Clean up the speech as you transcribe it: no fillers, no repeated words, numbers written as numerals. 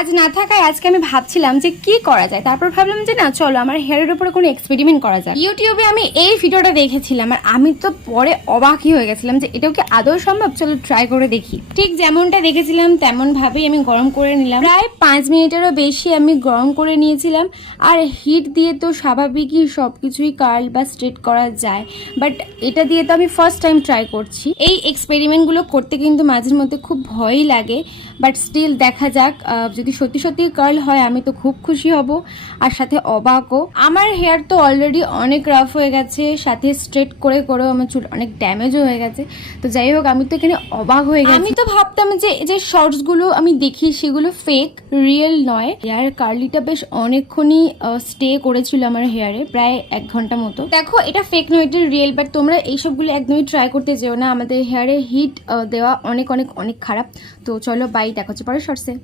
কাজ না থাকায় আজকে আমি ভাবছিলাম যে কি করা যায়, তারপর ভাবলাম যে না চলো আমার হেয়ারের উপরে কোনো এক্সপেরিমেন্ট করা যায়। ইউটিউবে আমি এই ভিডিওটা দেখেছিলাম আর আমি তো পরে অবাকই হয়ে গেছিলাম যে এটাও কি আদৌ সম্ভব, চলো ট্রাই করে দেখি। ঠিক যেমনটা দেখেছিলাম তেমন ভাবেই আমি গরম করে নিলাম, প্রায় 5 মিনিটেরও বেশি আমি গরম করে নিয়েছিলাম। আর হিট দিয়ে তো স্বাভাবিকই সব কিছুই কার্ল বা স্ট্রেট করা যায়, বাট এটা দিয়ে তো আমি ফার্স্ট টাইম ট্রাই করছি। এই এক্সপেরিমেন্টগুলো করতে কিন্তু মাঝের মধ্যে খুব ভয়ই লাগে, বাট স্টিল দেখা যাক, যদি সত্যি সত্যি কার্ল হয় আমি তো খুব খুশি হব আর সাথে অবাকও। আমার হেয়ার তো অলরেডি অনেক রাফ হয়ে গেছে, সাথে স্ট্রেট করে করেও আমার চুল অনেক ড্যামেজও হয়ে গেছে। তো যাই হোক, আমি তো এখানে অবাক হয়ে গেছি। আমি তো ভাবতাম যে যে শর্টসগুলো আমি দেখি সেগুলো ফেক, রিয়েল নয়। হেয়ার কার্লিটা বেশ অনেকক্ষণই স্টে করেছিল আমার হেয়ারে, প্রায় 1 ঘন্টা মতো। দেখো এটা ফেক নয়, এটা রিয়েল, বাট তোমরা এইসবগুলো একদমই ট্রাই করতে যেও না, আমাদের হেয়ারে হিট দেওয়া অনেক অনেক অনেক খারাপ। তো চলো বাই, দেখা হচ্ছে পরে শর্টসে।